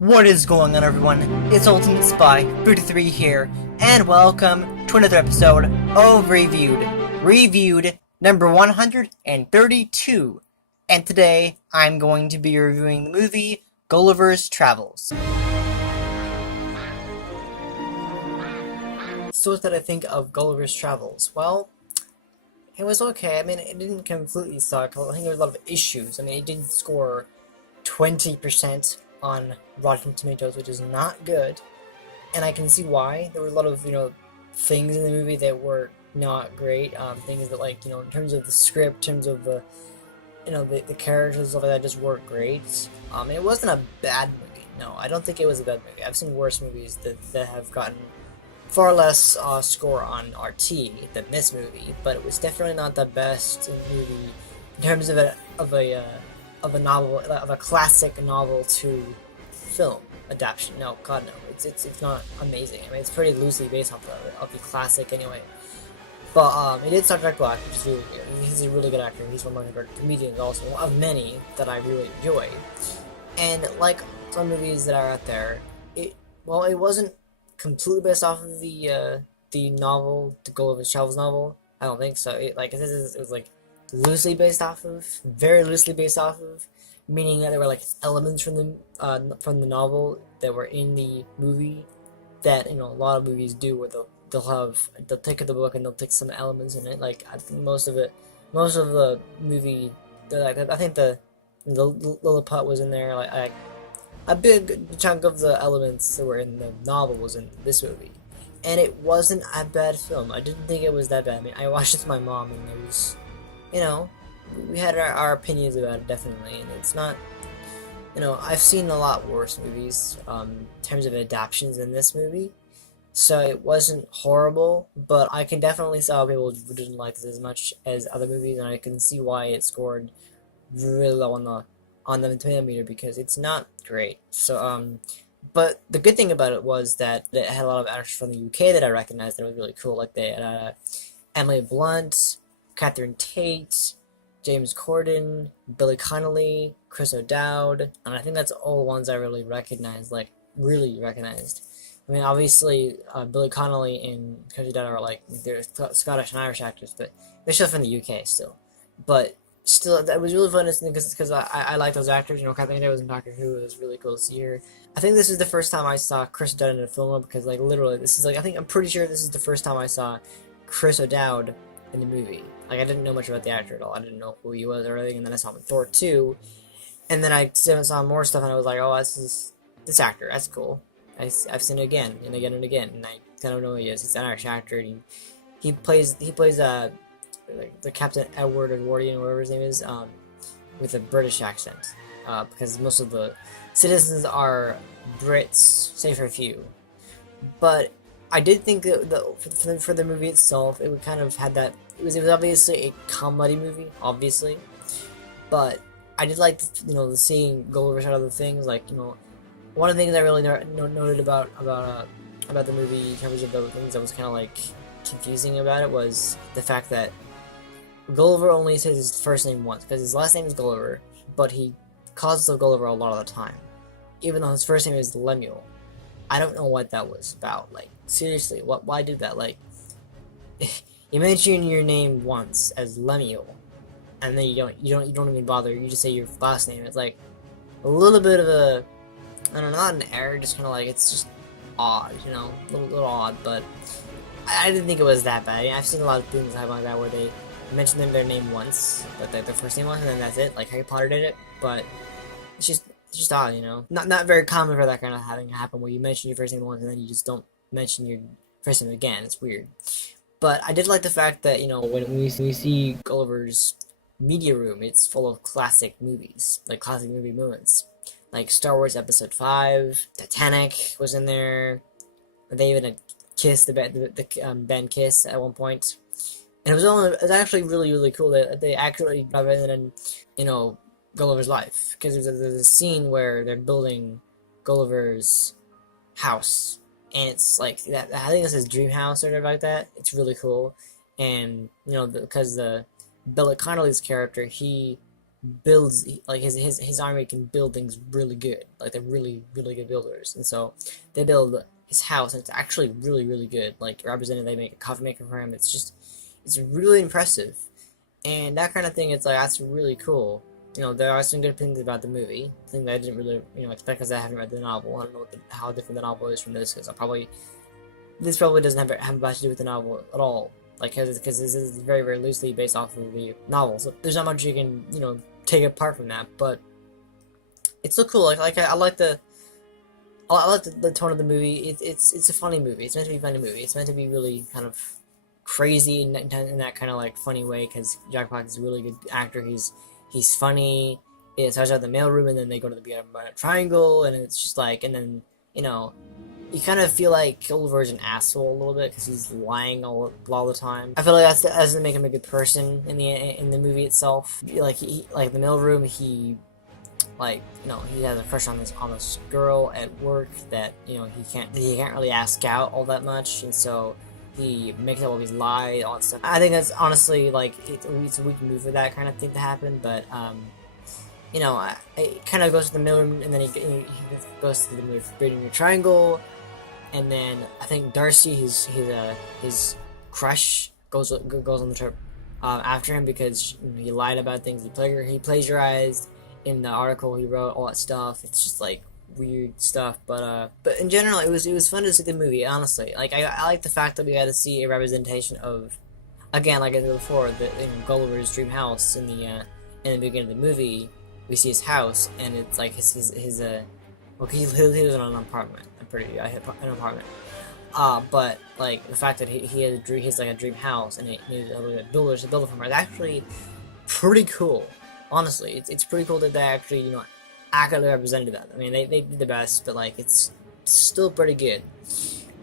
What is going on, everyone? It's Ultimate Spy 33 here, and welcome to another episode of Reviewed number 132. And today, I'm going to be reviewing the movie Gulliver's Travels. So what did I think of Gulliver's Travels? Well, it was okay. I mean, it didn't completely suck. I think there were a lot of issues. I mean, it did score 20% on Rotten Tomatoes, which is not good, and I can see why. There were a lot of things in the movie that were not great. Things that, like, in terms of the script, in terms of the the characters and stuff like that, just weren't great. It wasn't a bad movie. No, I don't think it was a bad movie. I've seen worse movies that have gotten far less score on RT than this movie, but it was definitely not the best movie in terms of a novel, of a classic novel to film adaptation. No, God no, it's not amazing. I mean, it's pretty loosely based off of the classic anyway. But it did star Jack Black, which is really good. He's a really good actor. He's one of my favorite comedians, also of many that I really enjoy. And like some movies that are out there, it wasn't completely based off of the novel, the Gulliver's Travels novel. I don't think so. It was like loosely based off of, very loosely based off of, meaning that there were like elements from the novel that were in the movie that a lot of movies do, where they'll take the book and they'll take some elements in it. Like, I think most of the movie, I think the Lilliput was in there. Like a big chunk of the elements that were in the novel was in this movie, and it wasn't a bad film. I didn't think it was that bad. I mean, I watched it with my mom, and it was, we had our opinions about it, definitely, and it's not, I've seen a lot worse movies, in terms of adaptations than this movie, so it wasn't horrible, but I can definitely see how people didn't like this as much as other movies, and I can see why it scored really low on the tomato meter, because it's not great. So, but the good thing about it was that it had a lot of actors from the UK that I recognized that was really cool, like they had Emily Blunt, Catherine Tate, James Corden, Billy Connolly, Chris O'Dowd, and I think that's all ones I really recognized, like, really recognized. I mean, obviously, Billy Connolly and Chris O'Dowd are, like, they're Scottish and Irish actors, but they're still from the UK still. But still, it was really fun to see, because I like those actors. Catherine Tate was in Doctor Who. It was really cool to see her. I think this is the first time I saw Chris O'Dowd in a film, because, like, literally, this is, like, I'm pretty sure this is the first time I saw Chris O'Dowd in the movie. Like, I didn't know much about the actor at all. I didn't know who he was or anything, and then I saw him in Thor 2, and then I saw more stuff, and I was like, oh, this actor, that's cool. I've seen it again, and again, and again, and I kind of know who he is. He's an Irish actor, and he plays, like, the Captain Edwardian, or whatever his name is, with a British accent, because most of the citizens are Brits, save for a few. But I did think that for the movie itself, it would kind of had that. It was obviously a comedy movie, obviously, but I did like the seeing Gulliver out of the things. Like, one of the things I really noted about the movie in terms of the things that was kind of like confusing about it was the fact that Gulliver only says his first name once, because his last name is Gulliver, but he calls himself Gulliver a lot of the time, even though his first name is Lemuel. I don't know what that was about. Like, seriously, why do that? Like, you mention your name once as Lemuel, and then you don't even bother. You just say your last name. It's like a little bit of a, I don't know, not an error, just kind of like, it's just odd, a little odd. But I didn't think it was that bad. I mean, I've seen a lot of things like that where they mention their name once, but their first name once, and then that's it. Like Harry Potter did it, but it's just odd, Not very common for that kind of having happen, where you mention your first name once and then you just don't mention your first name again. It's weird. But I did like the fact that, when we see Gulliver's media room, it's full of classic movies, like classic movie moments. Like Star Wars Episode 5, Titanic was in there. They even had Kiss, the band Kiss at one point. And it was actually really, really cool that they accurately represented, Gulliver's life, because there's a scene where they're building Gulliver's house, and it's like that. I think this is dream house or something like that. It's really cool, and because the Billy Connolly's character, he builds like his army can build things really good. Like they're really good builders, and so they build his house, and it's actually really good. Like represented, they make a coffee maker for him. It's really impressive, and that kind of thing. It's like that's really cool. You know, there are some good things about the movie. Thing that I didn't really expect because I haven't read the novel. I don't know how different the novel is from this because this probably doesn't have much to do with the novel at all. Like, because this is very loosely based off of the novel, so there's not much you can take apart from that. But it's still cool. I like the tone of the movie. It's a funny movie. It's meant to be a funny movie. It's meant to be really kind of crazy in that kind of like funny way because Jack Black is a really good actor. He's funny. It starts out in the mailroom and then they go to the Bermuda Triangle and it's just like and then you kind of feel like Gulliver's an asshole a little bit because he's lying all the time. I feel like that doesn't make him a good person in the movie itself. Like like the mailroom, he has a crush on this girl at work that he can't really ask out all that much, and so he makes up all these lies, all that stuff. I think that's honestly like it's a weak move for that kind of thing to happen, but it kind of goes to the mailroom and then he goes to the Bermuda Triangle. And then I think Darcy, his crush, goes on the trip after him because he lied about things. He plagiarized in the article he wrote, all that stuff. It's just like weird stuff. But in general, it was fun to see the movie. Honestly, like I like the fact that we got to see a representation of, again, like I said before, Gulliver's dream house in the beginning of the movie. We see his house, and it's like his well, he lives in an apartment. An apartment. But like the fact that he has like a dream house and he needs builders to build it from it's actually pretty cool. Honestly, it's pretty cool that they actually accurately represented that. I mean, they did the best, but like it's still pretty good.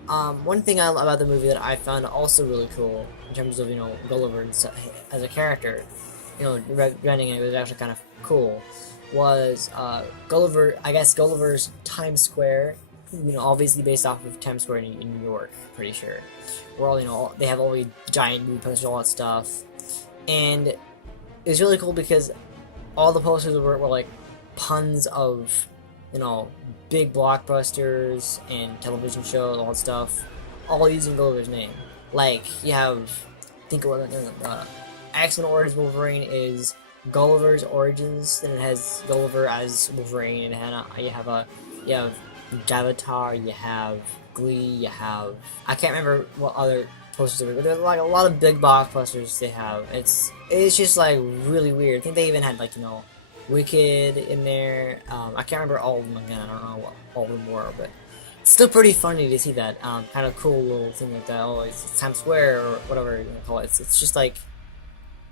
One thing about the movie that I found also really cool in terms of Gulliver as a character, renting it was actually kind of cool. Was Gulliver? I guess Gulliver's Times Square. Obviously based off of Times Square in New York, pretty sure. Where all they have all the giant movie posters, all that stuff, and it was really cool because all the posters were like puns of big blockbusters and television shows, all that stuff, all using Gulliver's name. Like you have, think about X-Men Origins Wolverine is Gulliver's Origins, then it has Gulliver as Wolverine, and you have Javatar, you have Glee, you have I can't remember what other posters there were, but there's like a lot of big blockbusters they have. It's just like really weird. I think they even had like Wicked in there. I can't remember all of them again. I don't know what all of them were, but it's still pretty funny to see that kind of cool little thing like that. Oh, it's Times Square or whatever you call it. It's just like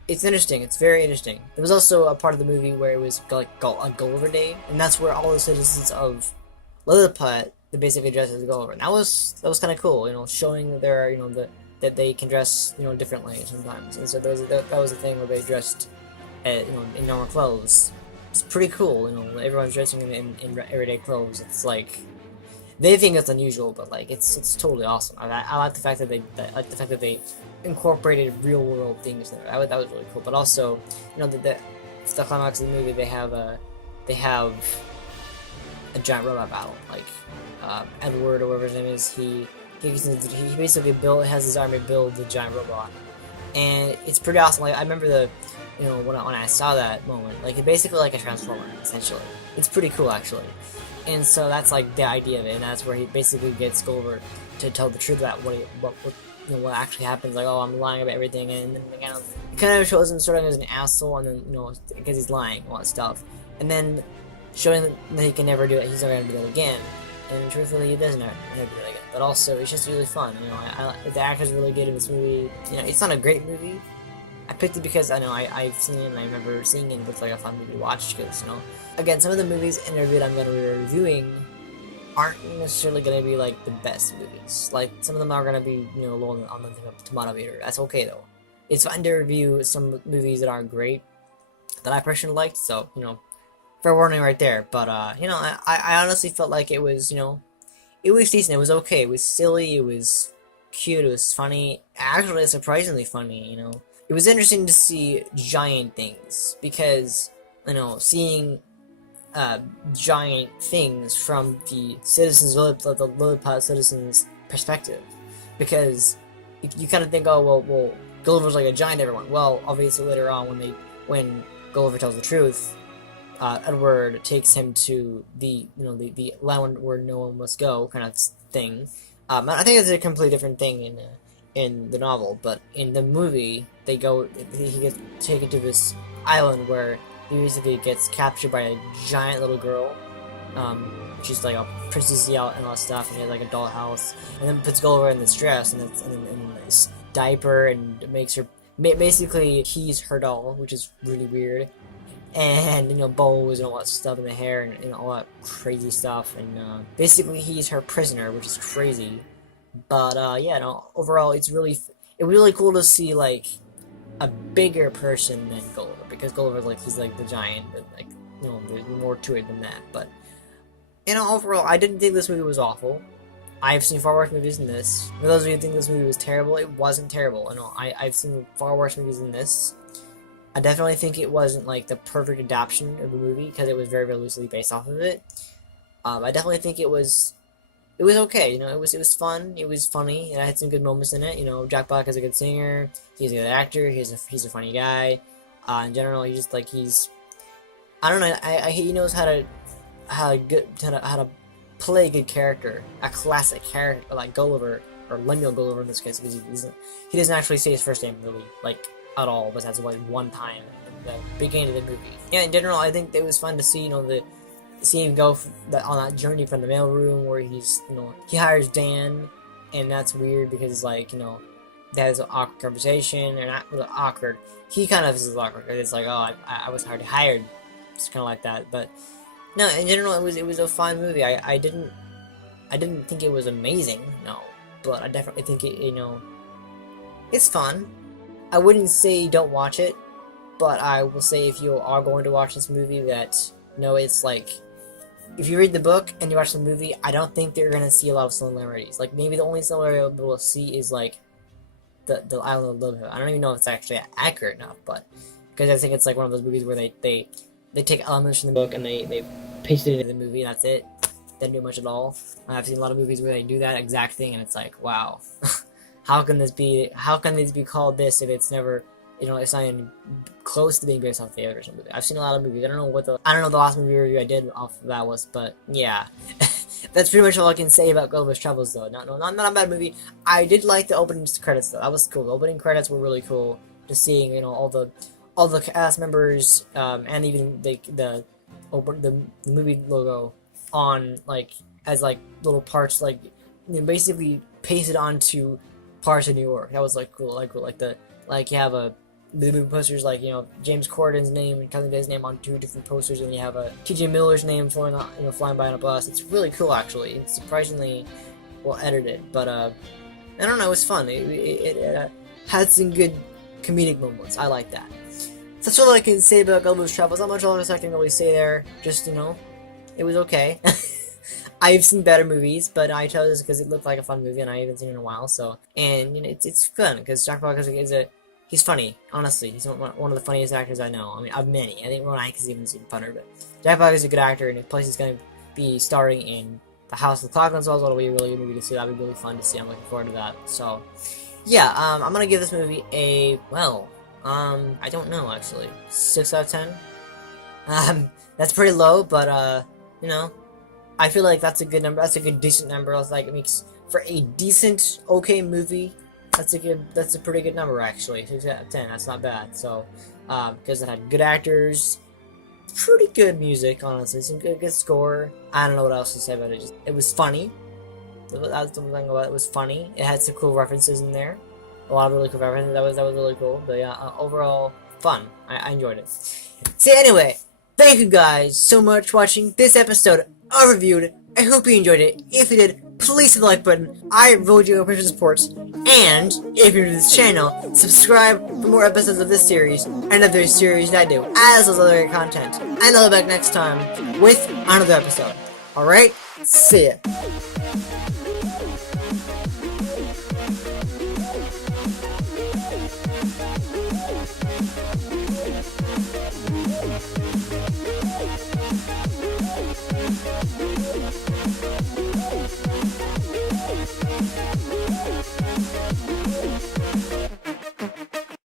it's interesting. It's very interesting. There was also a part of the movie where it was like a Gulliver Day, and that's where all the citizens of Lilliput they basically dressed as Gulliver. And that was kind of cool, showing that there are that they can dress differently sometimes. And so that was the thing where they dressed in normal clothes. It's pretty cool, everyone's dressing in everyday clothes. It's like they think it's unusual, but like it's totally awesome. I like the fact that they incorporated real world things there. That was really cool. But also, the climax of the movie they have a giant robot battle. Like Edward or whatever his name is, he basically has his army build the giant robot, and it's pretty awesome. Like I remember when I saw that moment, like it's basically like a transformer essentially. It's pretty cool actually, and so that's like the idea of it, and that's where he basically gets Gulliver to tell the truth about what actually happens. Like, oh, I'm lying about everything, and then it kind of shows him starting as an asshole, and then because he's lying, all that stuff, and then showing that he can never do it. He's never gonna do that again. And truthfully, he doesn't never do that again. But also, it's just really fun. The actor's really good in this movie. It's not a great movie. I picked it because I've seen it and I remember seeing it. It looks like a fun movie to watch because again, some of the movies in review that I'm going to be reviewing aren't necessarily going to be like the best movies. Like some of them are going to be low on the tomato meter. That's okay though. It's fun to review some movies that aren't great that I personally liked. So fair warning right there. But I honestly felt like it was it was decent. It was okay. It was silly. It was cute. It was funny. Actually, surprisingly funny. It was interesting to see giant things because seeing giant things from the the Lilliput citizens' perspective, because you kind of think, oh well, Gulliver's like a giant, everyone. Well, obviously later on when Gulliver tells the truth, Edward takes him to the land where no one must go, kind of thing. I think it's a completely different thing in the novel, but in the movie, he gets taken to this island where he basically gets captured by a giant little girl. She's like a princess and all that stuff, and he has like a dollhouse, and then puts Gulliver in this dress and this diaper, and makes her basically he's her doll, which is really weird. And bows and all that stuff in the hair, and all that crazy stuff, and basically he's her prisoner, which is crazy. But yeah, no, overall it was really cool to see like a bigger person than Gulliver, because Gulliver he's like the giant, but there's more to it than that. But overall, I didn't think this movie was awful. I've seen far worse movies than this. For those of you who think this movie was terrible, it wasn't terrible. I've seen far worse movies than this. I definitely think it wasn't like the perfect adaptation of the movie, because it was very, very loosely based off of it. I definitely think it was okay. It was fun. It was funny. It had some good moments in it. Jack Black is a good singer. He's a good actor. He's a funny guy. In general, he's I don't know. He knows how to play a good character, a classic character like Gulliver, or Lemuel Gulliver in this case, because he doesn't actually say his first name really at all, but that's one time in the beginning of the movie. Yeah, in general, I think it was fun to see see him go on that journey from the mailroom where he hires Dan, and that's weird because they had this awkward conversation, or not really awkward. He kind of is awkward because it's like, oh, I was hardly hired. It's kind of like that, but no, in general, it was a fun movie. I didn't think it was amazing, no, but I definitely think it's fun. I wouldn't say don't watch it, but I will say if you are going to watch this movie that, it's if you read the book and you watch the movie, I don't think you're going to see a lot of similarities. Maybe the only similarity we'll see is, the Island of Lilliput. I don't even know if it's actually accurate enough, but, because I think it's, one of those movies where they take elements from the book and they paste it into the movie, and that's it. They don't do much at all. I've seen a lot of movies where they do that exact thing, and it's like, wow. How can this be called this if it's never, it's not even close to being based off the original movie? I've seen a lot of movies. I don't know the last movie review I did off of that was, but yeah. That's pretty much all I can say about Gulliver's Travels, though. Not a bad movie. I did like the opening credits, though. That was cool. The opening credits were really cool. Just seeing, all the cast members, and even the movie logo on, as, little parts, basically pasted onto parts of New York. That was cool. You have the movie posters James Corden's name and Kelly Day's name on 2 different posters, and you have T.J. Miller's name flying by on a bus. It's really cool, actually. It's surprisingly well edited, but I don't know. It was fun. It had some good comedic moments. I like that. So that's all I can say about Gulliver's Travels. Not much else I can really say there. Just it was okay. I've seen better movies, but I chose this because it looked like a fun movie, and I haven't seen it in a while. So, and it's fun because Jack Black he's funny. Honestly, he's one of the funniest actors I know. I mean, of many. I think Ron Hanks is even funner, but Jack Black is a good actor, and plus he's going to be starring in The House of the Clock, as well. That'll be a really good movie to see. That'll be really fun to see. I'm looking forward to that. So, yeah, I'm gonna give this movie a I don't know actually, 6 out of 10. That's pretty low, but I feel like that's a good number. That's a good, decent number. It makes for a decent, okay movie. That's a pretty good number actually. 6 out of 10. That's not bad. So, because it had good actors, pretty good music, honestly, some good score. I don't know what else to say about it. It was funny. That's the thing about it. It was funny. It had some cool references in there. A lot of really cool references. That was really cool. But yeah, overall fun. I enjoyed it. So anyway, thank you guys so much for watching this episode of Reviewed. I hope you enjoyed it. If you did, please hit the like button. I really do appreciate the support. And if you're new to this channel, subscribe for more episodes of this series and other series that I do, as well as other content. And I'll be back next time with another episode. Alright? See ya.